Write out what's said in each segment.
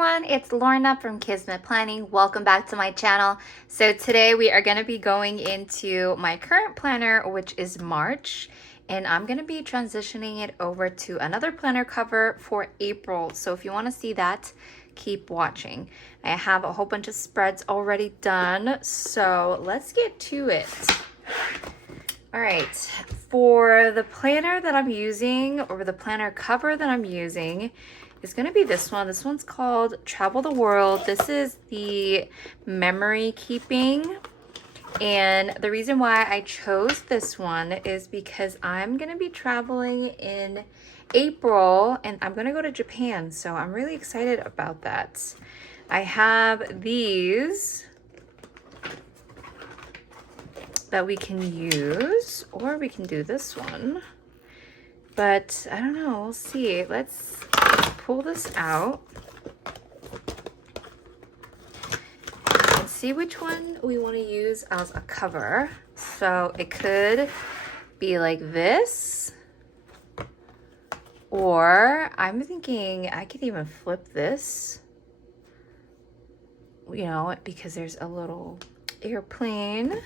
everyone, it's Lorna from Kismetplanning. Welcome back to my channel. So today we are going to be going into my current planner, which is March, and I'm going to be transitioning it over to another planner cover for April. So if you want to see that, keep watching. I have a whole bunch of spreads already done, so let's get to it. All right, for the planner that I'm using, or the planner cover that I'm using, is going to be this one. This one's called Travel the World. This is the memory keeping. And the reason why I chose this one is because I'm going to be traveling in April and I'm going to go to Japan. So I'm really excited about that. I have these that we can use, or we can do this one. But I don't know, we'll see. Let's pull this out and see which one we want to use as a cover. So it could be like this, or I'm thinking I could even flip this, you know, because there's a little airplane,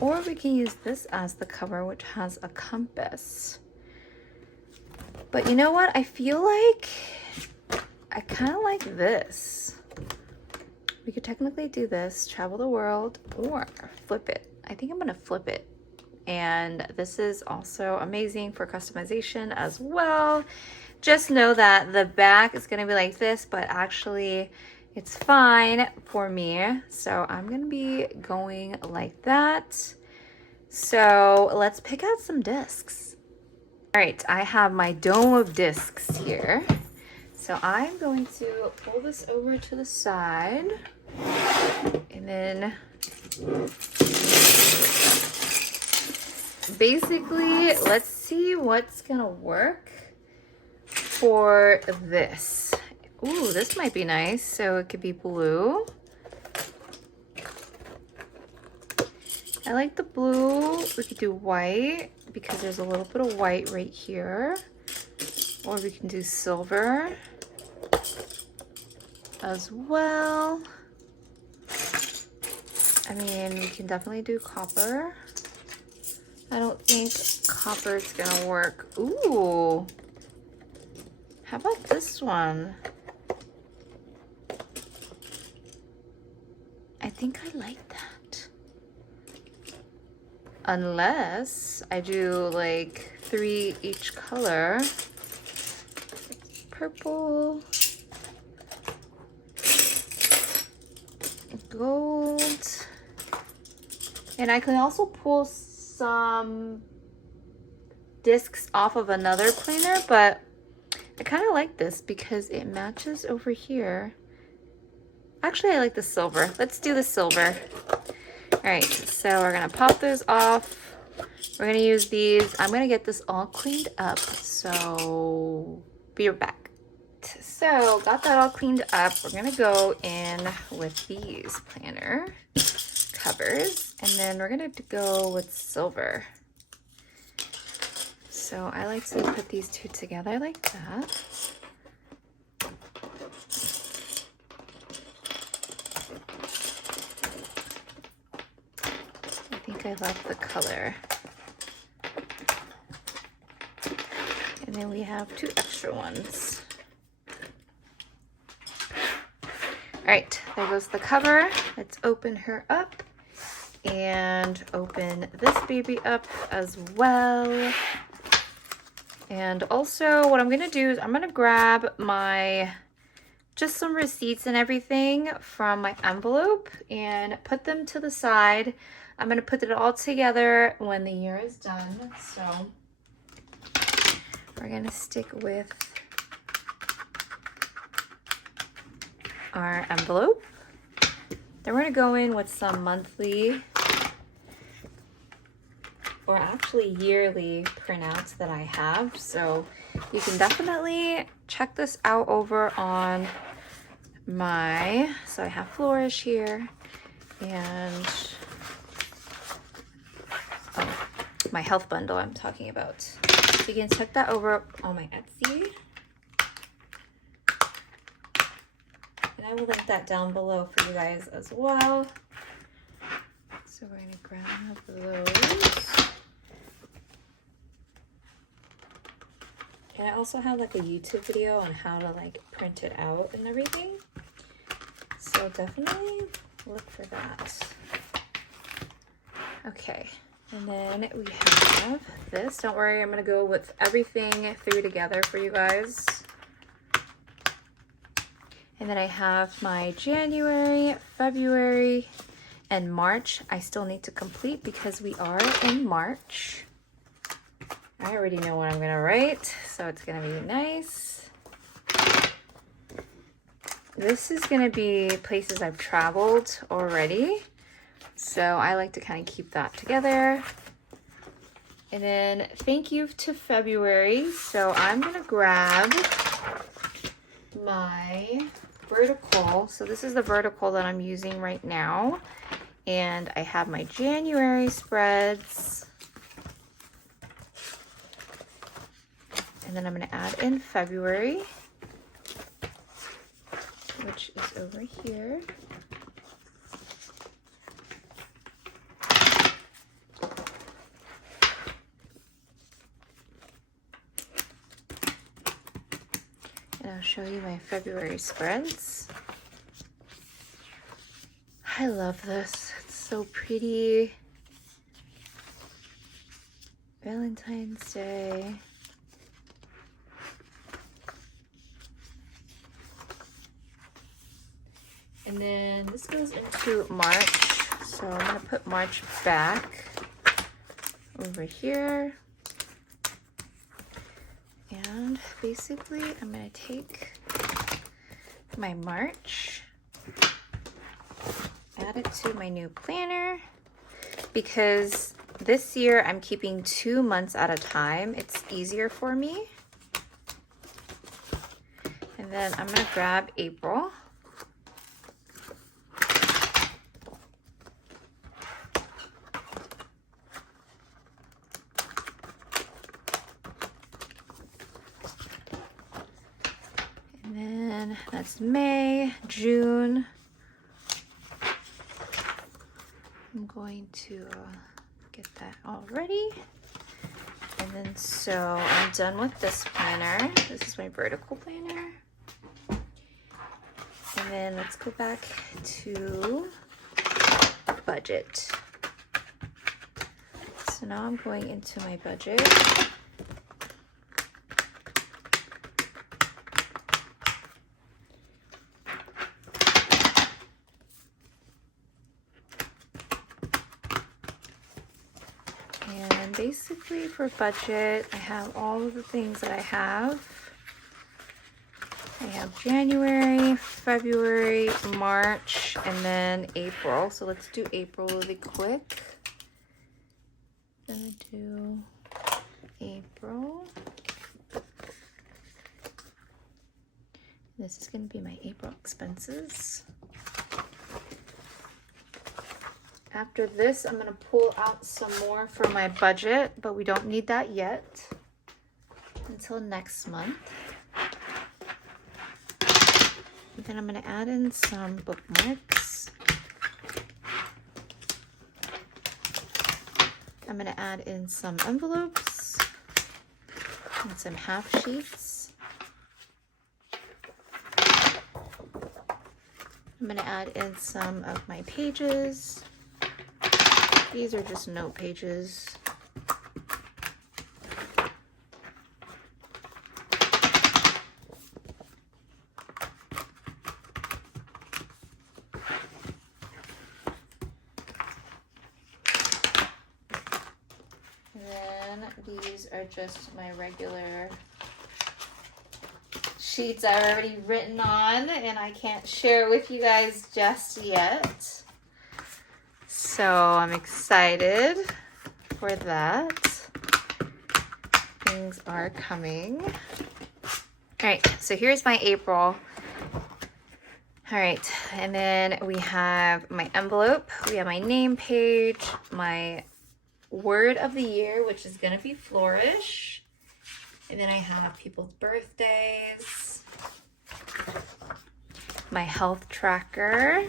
or we can use this as the cover, which has a compass. But you know what? I feel like I kind of like this. We could technically do this, travel the world, or flip it. I think I'm going to flip it. And this is also amazing for customization as well. Just know that the back is going to be like this, but actually it's fine for me. So I'm going to be going like that. So let's pick out some discs. All right, I have my dome of discs here. So I'm going to pull this over to the side, and then basically let's see what's gonna work for this. Ooh, this might be nice. So it could be blue. I like the blue. We could do white because there's a little bit of white right here. Or we can do silver as well. I mean, we can definitely do copper. I don't think copper is gonna work. Ooh, how about this one? I think I like that. Unless I do like 3 each color. Purple, gold, and I can also pull some discs off of another planner, but I kind of like this because it matches over here. Actually, I like the silver. Let's do the silver. All right, so we're gonna pop those off. We're gonna use these. I'm gonna get this all cleaned up, so be right back. So got that all cleaned up. We're gonna go in with these planner covers, and then we're gonna go with silver. So I like to put these two together like that. I think I love the color. And then we have 2 extra ones. All right, there goes the cover. Let's open her up and open this baby up as well. And also what I'm gonna do is I'm gonna grab just some receipts and everything from my envelope and put them to the side. I'm gonna put it all together when the year is done. So we're gonna stick with our envelope. Then we're gonna go in with some monthly, or actually yearly printouts that I have. So you can definitely check this out over on so I have Flourish here, and my health bundle I'm talking about. So you can check that over on my Etsy. And I will link that down below for you guys as well. So we're gonna grab those. And I also have like a YouTube video on how to like print it out and everything. So definitely look for that. Okay, and then we have this. Don't worry, I'm gonna go with everything through together for you guys. And then I have my January, February, and March. I still need to complete because we are in March. I already know what I'm gonna write, so it's gonna be nice. This is gonna be places I've traveled already, so I like to kind of keep that together. And then thank you to February. So I'm gonna grab my vertical. So this is the vertical that I'm using right now. And I have my January spreads. And then I'm gonna add in February, which is over here. And I'll show you my February spreads. I love this. It's so pretty. Valentine's Day. And then this goes into March. So I'm gonna put March back over here. And basically I'm gonna take my March, add it to my new planner, because this year I'm keeping 2 months at a time. It's easier for me. And then I'm gonna grab April. That's May, June. I'm going to get that all ready. And then so I'm done with this planner. This is my vertical planner. And then let's go back to budget. So now I'm going into my budget. Basically for budget, I have all of the things that I have. I have January, February, March, and then April. So let's do April really quick. I'm gonna do April. This is gonna be my April expenses. After this, I'm gonna pull out some more for my budget, but we don't need that yet until next month. And then I'm gonna add in some bookmarks. I'm gonna add in some envelopes and some half sheets. I'm gonna add in some of my pages. These are just note pages. And then these are just my regular sheets I've already written on, and I can't share with you guys just yet. So I'm excited for that. Things are coming. All right, so here's my April. All right, and then we have my envelope. We have my name page, my word of the year, which is gonna be flourish. And then I have people's birthdays, my health tracker,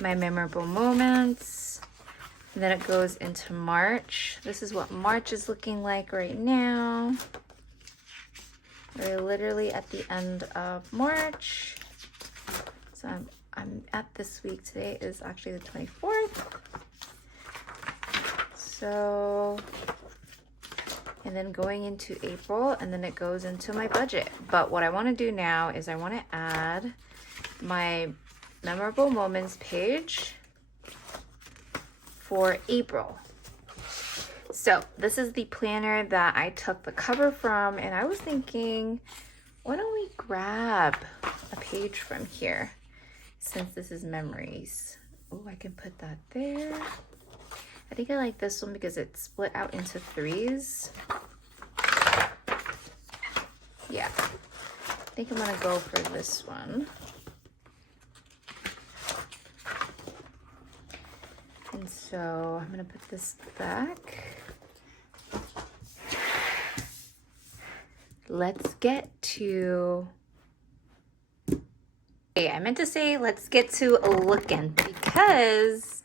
my memorable moments. And then it goes into March. This is what March is looking like right now. We're literally at the end of March. So I'm at this week. Today is actually the 24th. So, and then going into April, and then it goes into my budget. But what I want to do now is I want to add my memorable moments page for April. So this is the planner that I took the cover from, and I was thinking, why don't we grab a page from here since this is memories. Oh, I can put that there. I think I like this one because it's split out into 3s. Yeah, I think I'm gonna go for this one. And so I'm gonna put this back. Let's get to, okay, I meant to say let's get to looking, because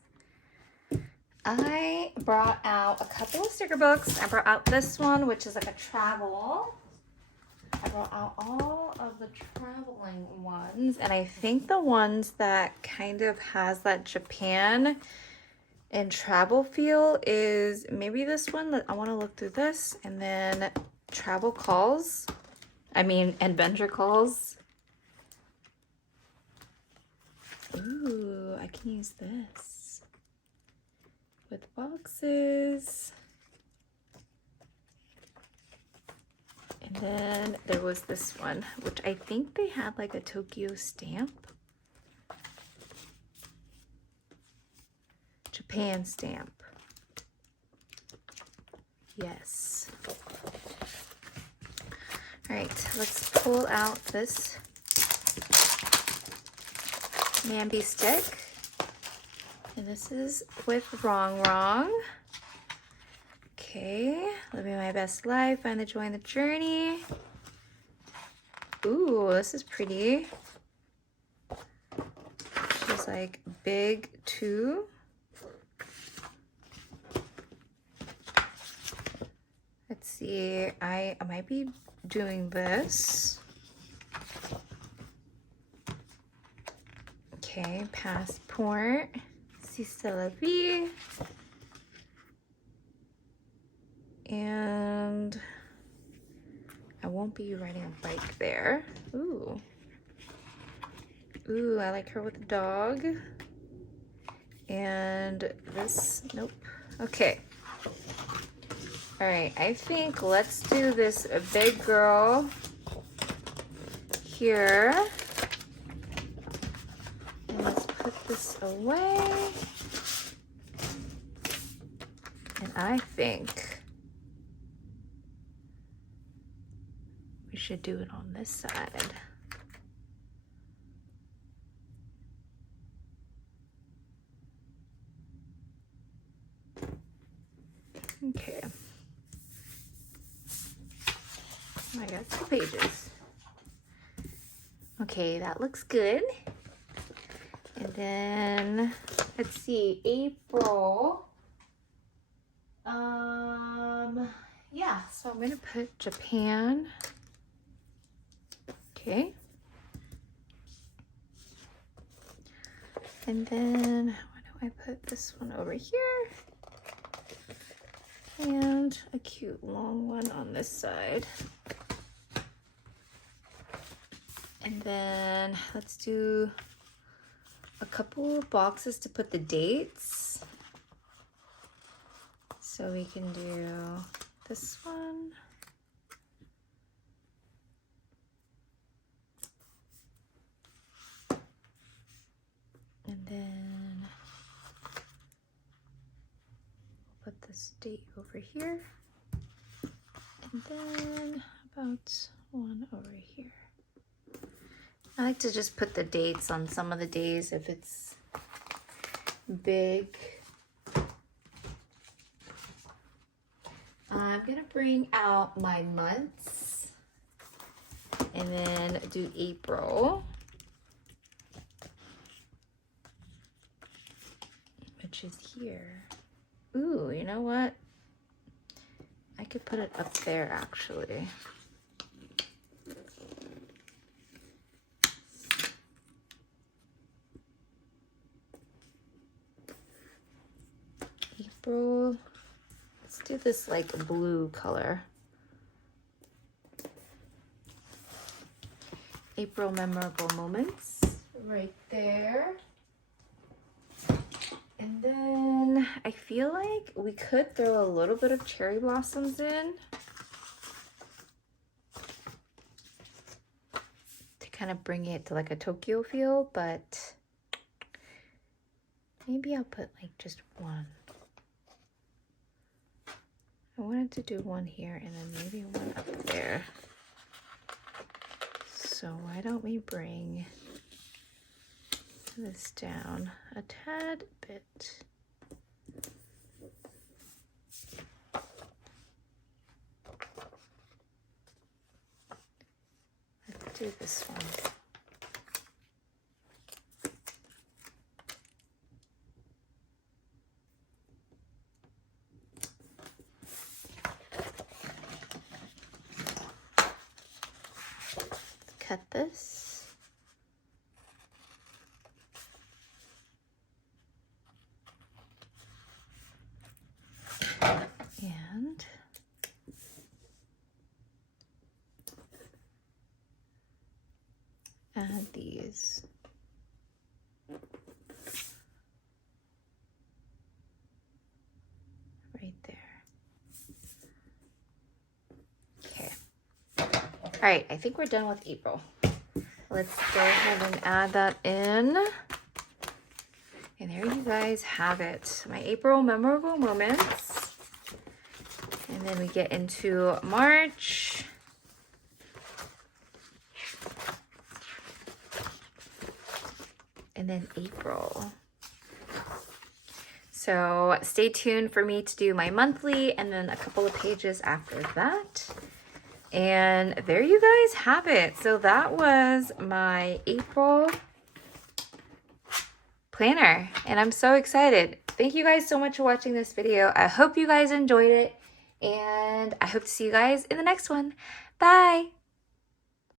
I brought out a couple of sticker books. I brought out this one, which is like a travel. I brought out all of the traveling ones, and I think the ones that kind of has that Japan and travel feel is maybe this one. I want to look through this, and then travel calls. I mean, adventure calls. Ooh, I can use this with boxes. And then there was this one, which I think they had like a Tokyo stamp. Japan stamp. Yes. All right, let's pull out this Mambi stick. And this is with Wrong Wrong. Okay, living my best life, find the joy in the journey. Ooh, this is pretty. She's like big too. Let's see, I might be doing this. Okay, passport, c'est la vie. And I won't be riding a bike there. Ooh. Ooh, I like her with the dog. And this, nope. Okay. All right, I think let's do this big girl here. And let's put this away. And I think we should do it on this side. Okay. I got 2 pages. Okay, that looks good. And then let's see, April. Yeah, so I'm gonna put Japan. Okay. And then why do I put this one over here? And a cute long one on this side. And then let's do a couple of boxes to put the dates. So we can do this one. And then we'll put this date over here. And then about one over here. I like to just put the dates on some of the days if it's big. I'm gonna bring out my months. And then do April, which is here. Ooh, you know what? I could put it up there actually. April, let's do this like blue color. April memorable moments right there. And then I feel like we could throw a little bit of cherry blossoms in to kind of bring it to like a Tokyo feel, but maybe I'll put like just one. I wanted to do one here and then maybe one up there. So why don't we bring this down a tad bit. Let's do this one. Cut this. And add these. Right there. Okay. All right, I think we're done with April. Let's go ahead and add that in. And there you guys have it. My April memorable moments. And then we get into March. And then April. So stay tuned for me to do my monthly and then a couple of pages after that. And there you guys have it. So that was my April planner and I'm so excited. Thank you guys so much for watching this video. I hope you guys enjoyed it and I hope to see you guys in the next one. Bye.